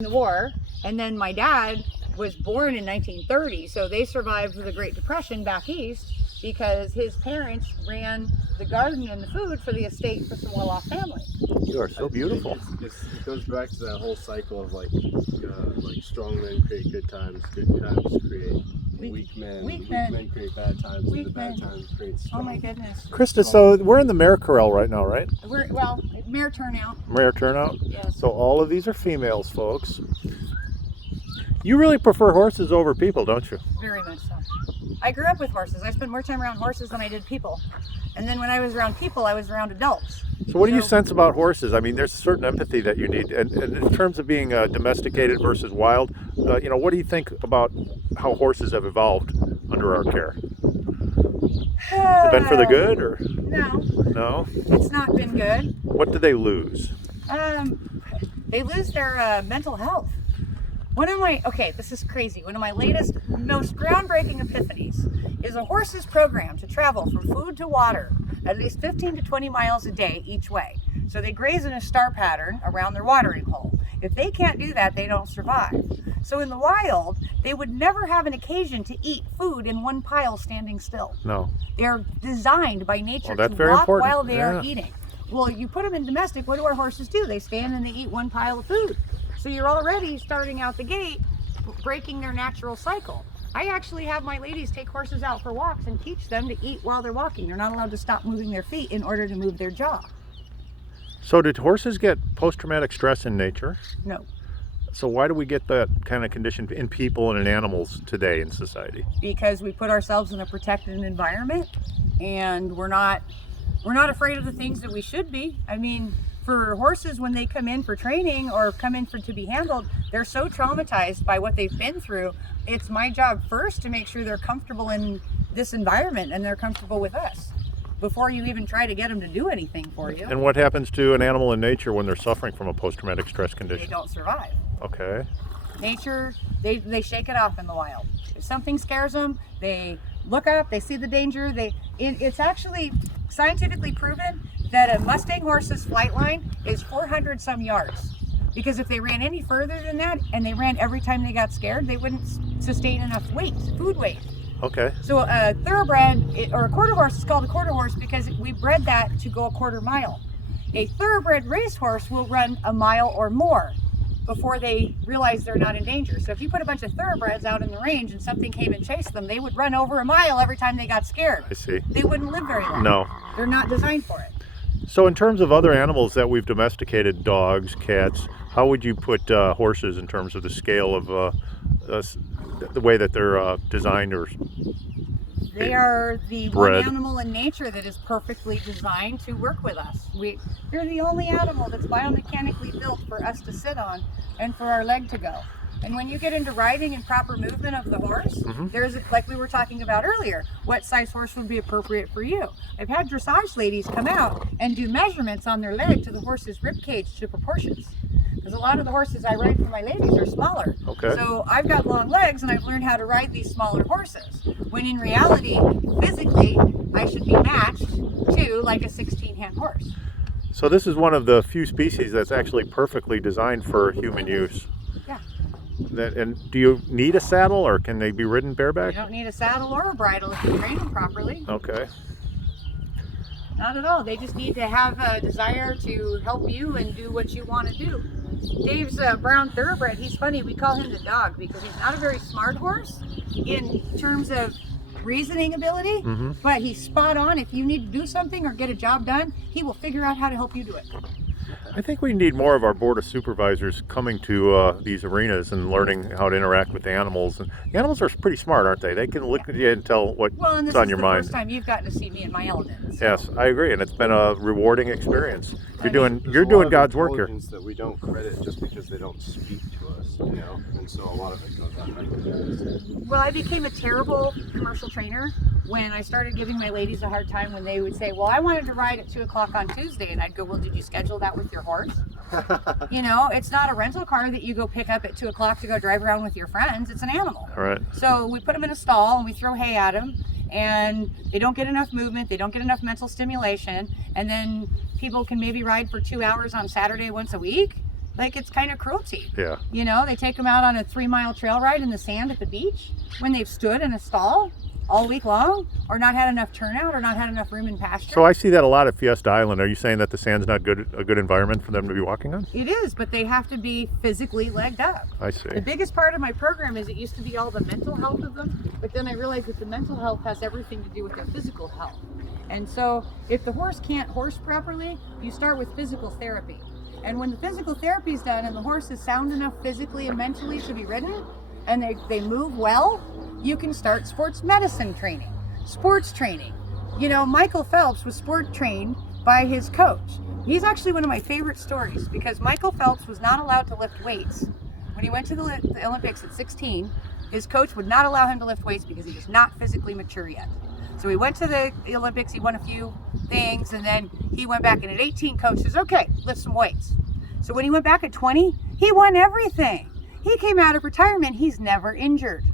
the war, and then my dad was born in 1930, so they survived the Great Depression back east because his parents ran the garden and the food for the estate for some well-off families. You are so beautiful. It goes back to that whole cycle of like strong men create good times create weak men create bad times, and the bad times create strong. Oh my goodness. Krista, so we're in the mare corral right now, right? Well, mare turnout. Mare turnout? Yes. So all of these are females, folks. You really prefer horses over people, don't you? Very much so. I grew up with horses. I spent more time around horses than I did people. And then when I was around people, I was around adults. So what do you sense about horses? I mean, there's a certain empathy that you need. And in terms of being domesticated versus wild, what do you think about how horses have evolved under our care? Has it been for the good, or? No. No? It's not been good. What do they lose? They lose their mental health. This is crazy. One of my latest, most groundbreaking epiphanies is a horse's program to travel from food to water at least 15 to 20 miles a day each way. So they graze in a star pattern around their watering hole. If they can't do that, they don't survive. So in the wild, they would never have an occasion to eat food in one pile standing still. No. They're designed by nature to very walk important. while they are eating. Well, you put them in domestic, what do our horses do? They stand and they eat one pile of food. So you're already starting out the gate, breaking their natural cycle. I actually have my ladies take horses out for walks and teach them to eat while they're walking. They're not allowed to stop moving their feet in order to move their jaw. So did horses get post-traumatic stress in nature? No. So why do we get that kind of condition in people and in animals today in society? Because we put ourselves in a protected environment, and we're not afraid of the things that we should be. I mean, for horses, when they come in for training or come in to be handled, they're so traumatized by what they've been through. It's my job first to make sure they're comfortable in this environment and they're comfortable with us before you even try to get them to do anything for you. And what happens to an animal in nature when they're suffering from a post-traumatic stress condition? They don't survive. Okay. Nature, they shake it off in the wild. If something scares them, they look up, they see the danger. It's actually scientifically proven that a Mustang horse's flight line is 400 some yards. Because if they ran any further than that and they ran every time they got scared, they wouldn't sustain enough food weight. Okay. So a thoroughbred or a quarter horse is called a quarter horse because we bred that to go a quarter mile. A thoroughbred racehorse will run a mile or more before they realize they're not in danger. So if you put a bunch of thoroughbreds out in the range and something came and chased them, they would run over a mile every time they got scared. I see. They wouldn't live very long. No. They're not designed for it. So in terms of other animals that we've domesticated, dogs, cats, how would you put horses in terms of the scale of the way that they're designed or They are the bred? one animal in nature that is perfectly designed to work with us. They're the only animal that's biomechanically built for us to sit on and for our leg to go. And when you get into riding and proper movement of the horse, there's, like we were talking about earlier, what size horse would be appropriate for you. I've had dressage ladies come out and do measurements on their leg to the horse's rib cage to proportions. Because a lot of the horses I ride for my ladies are smaller. Okay. So I've got long legs and I've learned how to ride these smaller horses. When in reality, physically, I should be matched to like a 16-hand horse. So this is one of the few species that's actually perfectly designed for human use. Yeah. And do you need a saddle, or can they be ridden bareback? You don't need a saddle or a bridle if you train them properly. Okay. Not at all. They just need to have a desire to help you and do what you want to do. Dave's brown thoroughbred, he's funny. We call him the dog because he's not a very smart horse in terms of reasoning ability, but he's spot on. If you need to do something or get a job done, he will figure out how to help you do it. I think we need more of our board of supervisors coming to these arenas and learning how to interact with the animals. And the animals are pretty smart, aren't they? They can look at you and tell what's on your mind. Well, and this is the first time you've gotten to see me in my element. So. Yes, I agree, and it's been a rewarding experience. You're doing God's work here. That we don't credit just because they don't speak to us, and so a lot of it goes unrecognized. Well, I became a terrible commercial trainer when I started giving my ladies a hard time when they would say, well, I wanted to ride at 2 o'clock on Tuesday, and I'd go, well, did you schedule that with your horse? It's not a rental car that you go pick up at 2 o'clock to go drive around with your friends. It's an animal. All right. So we put them in a stall and we throw hay at them, and they don't get enough movement, they don't get enough mental stimulation, and then people can maybe ride for 2 hours on Saturday once a week. like it's kind of cruelty. Yeah. You know, they take them out on a 3-mile trail ride in the sand at the beach when they've stood in a stall all week long, or not had enough turnout, or not had enough room in pasture. So I see that a lot at Fiesta Island. Are you saying that the sand's not a good environment for them to be walking on? It is, but they have to be physically legged up. I see. The biggest part of my program is it used to be all the mental health of them, but then I realized that the mental health has everything to do with their physical health. And so if the horse can't horse properly, you start with physical therapy. And when the physical therapy is done and the horse is sound enough physically and mentally to be ridden, and they move well, you can start sports medicine training, sports training. You know, Michael Phelps was sport trained by his coach. He's actually one of my favorite stories because Michael Phelps was not allowed to lift weights. When he went to the Olympics at 16, his coach would not allow him to lift weights because he was not physically mature yet. So he went to the Olympics, he won a few things, and then he went back, and at 18, coach says, okay, lift some weights. So when he went back at 20, he won everything. He came out of retirement, he's never injured.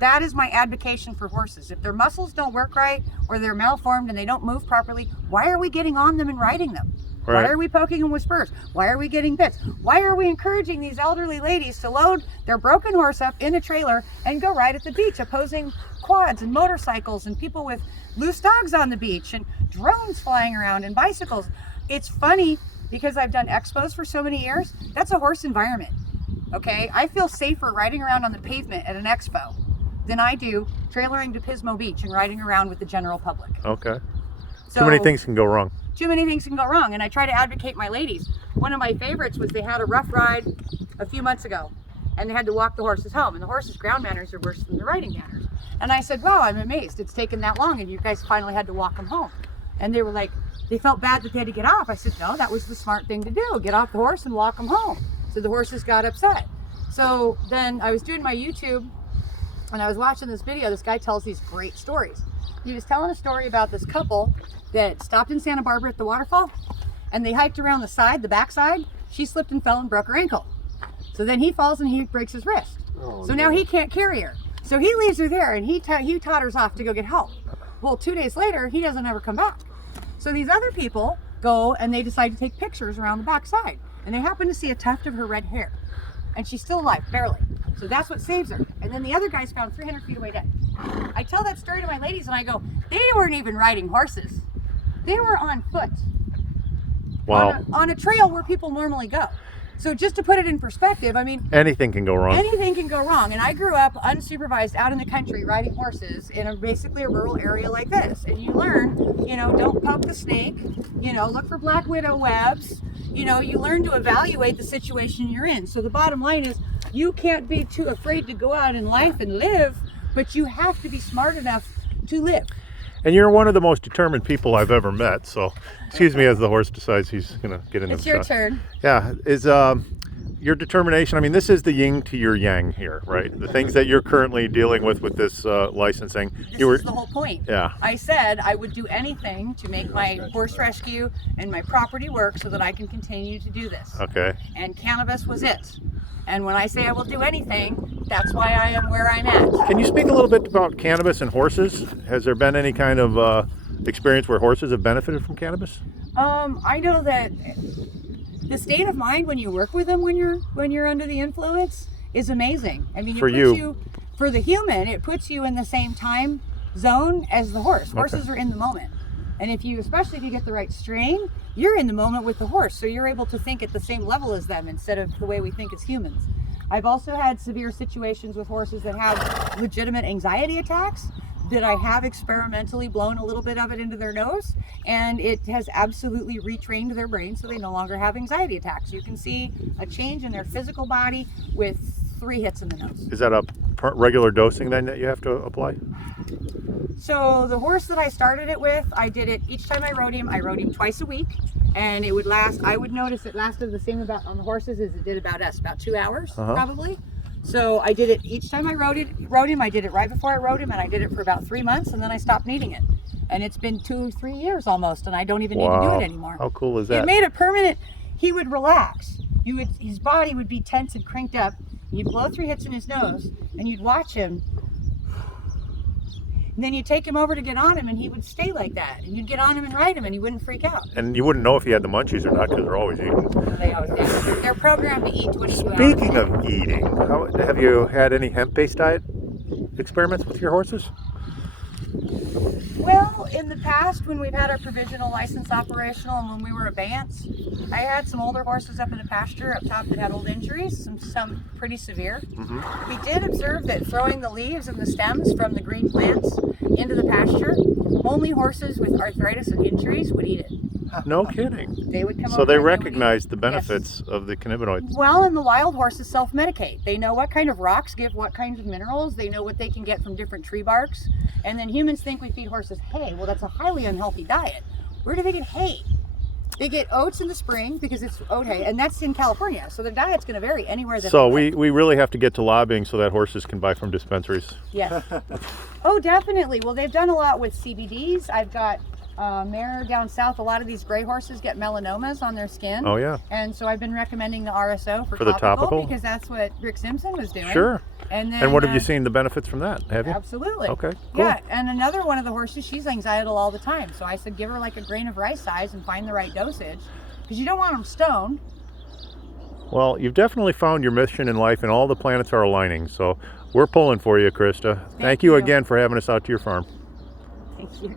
That is my advocacy for horses. If their muscles don't work right, or they're malformed and they don't move properly, why are we getting on them and riding them? Right. Why are we poking them with spurs? Why are we getting bits? Why are we encouraging these elderly ladies to load their broken horse up in a trailer and go ride at the beach, opposing quads and motorcycles and people with loose dogs on the beach and drones flying around and bicycles? It's funny because I've done expos for so many years. That's a horse environment, okay? I feel safer riding around on the pavement at an expo than I do trailering to Pismo Beach and riding around with the general public. Okay. So, Too many things can go wrong. Too many things can go wrong, and I try to advocate my ladies. One of my favorites was they had a rough ride a few months ago, and they had to walk the horses home, and the horses' ground manners are worse than the riding manners. And I said, wow, I'm amazed it's taken that long, and you guys finally had to walk them home. And they were like, they felt bad that they had to get off. I said, no, that was the smart thing to do. Get off the horse and walk them home. So the horses got upset. So then I was doing my YouTube, and I was watching this video. This guy tells these great stories. He was telling a story about this couple that stopped in Santa Barbara at the waterfall, and they hiked around the back side. She slipped and fell and broke her ankle. So then he falls and he breaks his wrist. So now he can't carry her. So he leaves her there, and he totters off to go get help. Well, 2 days later, he doesn't ever come back. So these other people go and they decide to take pictures around the back side, and they happen to see a tuft of her red hair, and she's still alive, barely. So that's what saves her. And then the other guy's found 300 feet away dead. I tell that story to my ladies and I go, they weren't even riding horses. They were on foot. Wow. On a trail where people normally go. So just to put it in perspective, I mean, Anything can go wrong. anything can go wrong. And I grew up unsupervised out in the country riding horses in basically a rural area like this. And you learn, you know, don't poke the snake, you know, look for black widow webs. You know, you learn to evaluate the situation you're in. So the bottom line is you can't be too afraid to go out in life and live, but you have to be smart enough to live. And you're one of the most determined people I've ever met. So, excuse me as the horse decides he's going to get into It's the your shot. turn. Yeah, is your determination, I mean, this is the yin to your yang here, right? The things that you're currently dealing with this licensing. This is the whole point. Yeah. I said I would do anything to make my horse rescue and my property work so that I can continue to do this. Okay. And cannabis was it. And when I say I will do anything, that's why I am where I'm at. Can you speak a little bit about cannabis and horses? Has there been any kind of experience where horses have benefited from cannabis? I know that the state of mind when you work with them when you're under the influence is amazing. I mean, for the human, it puts you in the same time zone as the horse. Horses are in the moment. And especially if you get the right strain, you're in the moment with the horse. So you're able to think at the same level as them instead of the way we think as humans. I've also had severe situations with horses that have legitimate anxiety attacks that I have experimentally blown a little bit of it into their nose, and it has absolutely retrained their brain so they no longer have anxiety attacks. You can see a change in their physical body with 3 hits in the nose. Is that a regular dosing then that you have to apply? So the horse that I started it with, I did it each time I rode him twice a week, and it would last, I would notice it lasted the same about on the horses as it did about us, about 2 hours probably. So I did it each time I rode him. I did it right before I rode him, and I did it for about 3 months, and then I stopped needing it. And it's been 2-3 years almost, and I don't even need to do it anymore. How cool is that? It made it permanent. He would relax. His body would be tense and cranked up. You'd blow 3 hits in his nose, and you'd watch him. And then you take him over to get on him, and he would stay like that. And you'd get on him and ride him, and he wouldn't freak out. And you wouldn't know if he had the munchies or not because they're always eating. They always do. They're programmed to eat 22 hours. Speaking of eating, have you had any hemp-based diet experiments with your horses? Well, in the past, when we've had our provisional license operational and when we were abeyance, I had some older horses up in the pasture up top that had old injuries, some pretty severe. We did observe that throwing the leaves and the stems from the green plants into the pasture, only horses with arthritis and injuries would eat it. No kidding. They would come So over they and recognize the benefits of the cannabinoids. Well, and the wild horses self-medicate. They know what kind of rocks give what kinds of minerals. They know what they can get from different tree barks. And then humans think we feed horses hay. Well, that's a highly unhealthy diet. Where do they get hay? They get oats in the spring because it's oat hay, and that's in California. So their diet's going to vary anywhere that So they live. we really have to get to lobbying so that horses can buy from dispensaries. Yes. Oh, definitely. Well, they've done a lot with CBDs. I've got mare down south. A lot of these gray horses get melanomas on their skin. Oh yeah. And so I've been recommending the RSO for the topical? because that's what Rick Simpson was doing. Sure. And then, And what have you seen the benefits from that? Have you? Absolutely. Okay, cool. Yeah, and another one of the horses, she's anxietal all the time. So I said, give her like a grain of rice size and find the right dosage, because you don't want them stoned. Well, you've definitely found your mission in life, and all the planets are aligning. So we're pulling for you, Krista. Thank you you. again for having us out to your farm. Thank you.